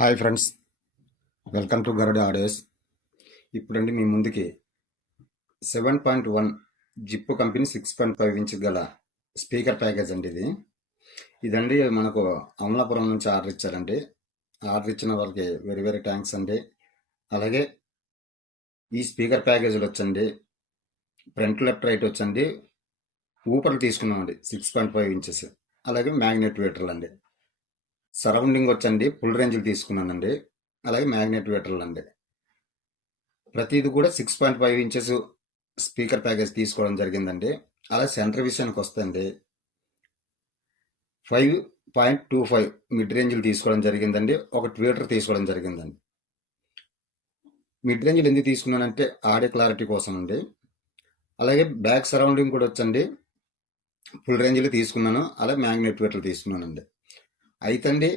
Hi friends, welcome to Garuda audios. ఇప్పుడండి మీ ముందుకి 7.1 జిప్పు కంపెనీ 6.5 ఇంచ్ గల స్పీకర్ ప్యాకేజ్ అండి. ఇదండి మనకు అమలాపురం నుంచి ఆర్డర్ ఇచ్చారండి. ఆర్డర్ ఇచ్చిన వాళ్ళకి వెరీ వెరీ థ్యాంక్స్ అండి. అలాగే ఈ స్పీకర్ ప్యాకేజీలు వచ్చండి, ఫ్రంట్ లెఫ్ట్ రైట్ వచ్చండి, ఊపర్లు తీసుకున్నామండి 6.5 ఇంచెస్. అలాగే మ్యాగ్నెట్ వేటర్లు అండి. సరౌండింగ్ వచ్చండి ఫుల్ రేంజ్లు తీసుకున్నానండి. అలాగే మ్యాగ్నెట్ వేటర్లు అండి. ప్రతిది కూడా 6.5 ఇంచెస్ స్పీకర్ ప్యాకేజ్ తీసుకోవడం జరిగిందండి. అలా సెంటర్ విషయానికి వస్తుంది 5.25 మిడ్ రేంజ్లు తీసుకోవడం జరిగిందండి. ఒక ట్వీటర్ తీసుకోవడం జరిగిందండి. మిడ్ రేంజ్లు ఎందుకు తీసుకున్నానంటే ఆడియో క్లారిటీ కోసం అండి. అలాగే బ్యాక్ సరౌండింగ్ కూడా వచ్చండి ఫుల్ రేంజ్లు తీసుకున్నాను. అలాగే మ్యాగ్నెట్ ట్వీటర్లు తీసుకున్నానండి. అయితే అండి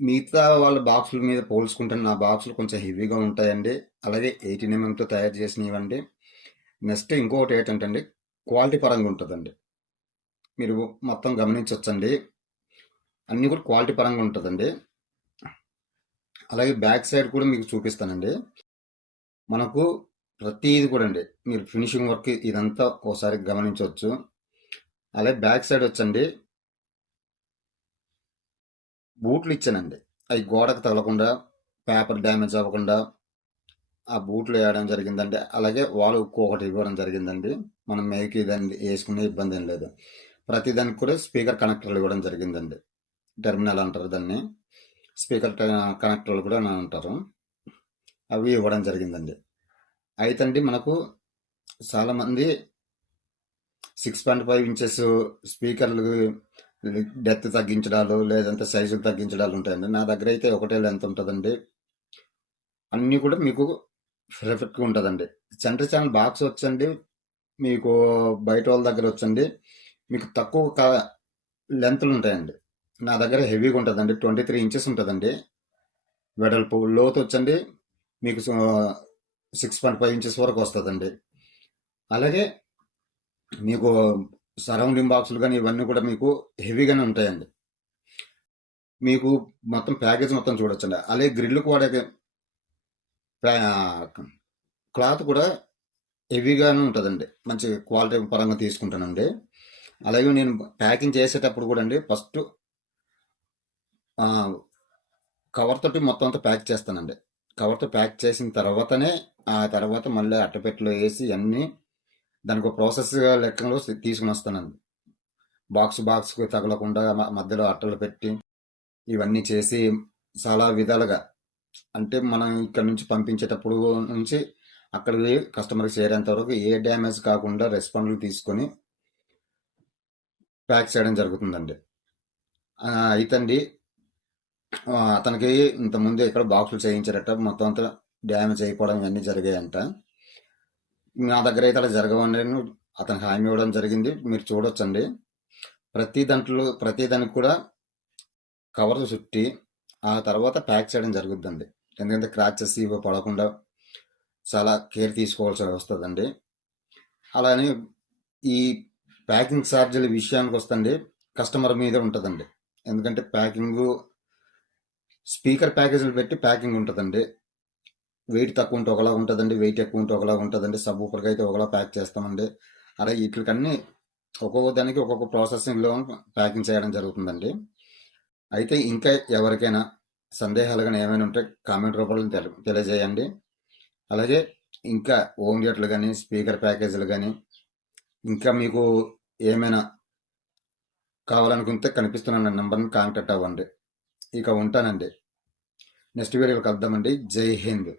మిగతా వాళ్ళ బాక్సుల మీద పోల్చుకుంటే నా బాక్సులు కొంచెం హెవీగా ఉంటాయండి. అలాగే 18 ఎంఎంతో తయారు చేసినవండి. నెక్స్ట్ ఇంకొకటి ఏంటంటే క్వాలిటీ పరంగా ఉంటుందండి. మీరు మొత్తం గమనించవచ్చండి, అన్నీ కూడా క్వాలిటీ పరంగా ఉంటుందండి. అలాగే బ్యాక్ సైడ్ కూడా మీకు చూపిస్తానండి. మనకు ప్రతిది కూడా అండి మీరు ఫినిషింగ్ వర్క్ ఇదంతా ఒకసారి గమనించవచ్చు. అలాగే బ్యాక్ సైడ్ వచ్చండి బూట్లు ఇచ్చానండి. అవి గోడకు తగలకుండా, పేపర్ డ్యామేజ్ అవ్వకుండా ఆ బూట్లు వేయడం జరిగిందండి. అలాగే వాళ్ళు ఒక్కొక్కటి ఇవ్వడం జరిగిందండి. మనం మేకి దాన్ని వేసుకునే ఇబ్బంది ఏం లేదు. ప్రతి దానికి కూడా స్పీకర్ కనెక్టర్లు ఇవ్వడం జరిగిందండి. టెర్మినల్ అంటారు దాన్ని, స్పీకర్ కనెక్టర్లు కూడా అంటారు. అవి ఇవ్వడం జరిగిందండి. అయితే అండి మనకు చాలామంది 6.5 ఇంచెస్ స్పీకర్లు డెప్త్ తగ్గించడాలు లేదంటే సైజులు తగ్గించడాలు ఉంటాయండి. నా దగ్గర అయితే ఒకటే లెంత్ ఉంటుందండి. అన్నీ కూడా మీకు పర్ఫెక్ట్గా ఉంటుందండి. సెంటర్ ఛానల్ బాక్స్ వచ్చండి మీకు బయట వాళ్ళ దగ్గర వచ్చండి మీకు తక్కువ లెంత్లు ఉంటాయండి. నా దగ్గర హెవీగా ఉంటుందండి. 23 ఇంచెస్ ఉంటుందండి వెడల్పు. లోతు వచ్చండి మీకు 6.5 ఇంచెస్ వరకు వస్తుందండి. అలాగే మీకు సరౌండింగ్ బాక్సులు కానీ ఇవన్నీ కూడా మీకు హెవీగానే ఉంటాయండి. మీకు మొత్తం ప్యాకేజ్ మొత్తం చూడొచ్చండి. అలాగే గ్రిల్కి వాడే క్లాత్ కూడా హెవీగానే ఉంటుందండి. మంచి క్వాలిటీ పరంగా తీసుకుంటానండి. అలాగే నేను ప్యాకింగ్ చేసేటప్పుడు కూడా అండి ఫస్ట్ కవర్ తోటి మొత్తం అంతా ప్యాక్ చేస్తానండి. కవర్తో ప్యాక్ చేసిన తర్వాతనే ఆ తర్వాత మళ్ళీ అట్టపెట్టెలో వేసి అన్నీ దానికి ఒక ప్రాసెస్ లెక్కలో తీసుకుని వస్తానండి. బాక్స్కి తగలకుండా మధ్యలో అట్టలు పెట్టి ఇవన్నీ చేసి చాలా విధాలుగా, అంటే మనం ఇక్కడ నుంచి పంపించేటప్పుడు నుంచి అక్కడికి కస్టమర్కి చేరేంత వరకు ఏ డ్యామేజ్ కాకుండా రెస్పాండ్లు తీసుకొని ప్యాక్ చేయడం జరుగుతుందండి. అయితే అండి అతనికి ఇంతకుముందు ఇక్కడ బాక్సులు చేయించారట, మొత్తం అంతా డ్యామేజ్ అయిపోవడం ఇవన్నీ జరిగాయంట. నా దగ్గర అయితే అలా జరగవని అతనికి హామీ ఇవ్వడం జరిగింది. మీరు చూడొచ్చండి ప్రతి దానికి కూడా కవర్ చుట్టి ఆ తర్వాత ప్యాక్ చేయడం జరుగుద్దండి. ఎందుకంటే క్రాచెస్ ఇవి పడకుండా చాలా కేర్ తీసుకోవాల్సి వస్తుందండి. అలానే ఈ ప్యాకింగ్ ఛార్జీల విషయానికి వస్తుంది కస్టమర్ మీద ఉంటుందండి. ఎందుకంటే స్పీకర్ ప్యాకేజీలు పెట్టి ప్యాకింగ్ ఉంటుందండి. వెయిట్ తక్కువ ఉంటే ఒకలా ఉంటుందండి, వెయిట్ ఎక్కువ ఉంటే ఒకలా ఉంటుందండి. సబ్ ఊపర్కి అయితే ఒకలా ప్యాక్ చేస్తామండి. అలాగే వీటికన్నీ ఒక్కొక్క దానికి ఒక్కొక్క ప్రాసెసింగ్లో ప్యాకింగ్ చేయడం జరుగుతుందండి. అయితే ఇంకా ఎవరికైనా సందేహాలు కానీ ఏమైనా ఉంటే కామెంట్ రూపంలో తెలియజేయండి. అలాగే ఇంకా హోమ్ థియేటర్లు కానీ స్పీకర్ ప్యాకేజీలు కానీ ఇంకా మీకు ఏమైనా కావాలనుకుంటే కనిపిస్తున్న నెంబర్ని కాంటాక్ట్ అవ్వండి. ఇక ఉంటానండి. నెక్స్ట్ వీడియోలో కలుద్దామండి. జై హింద్.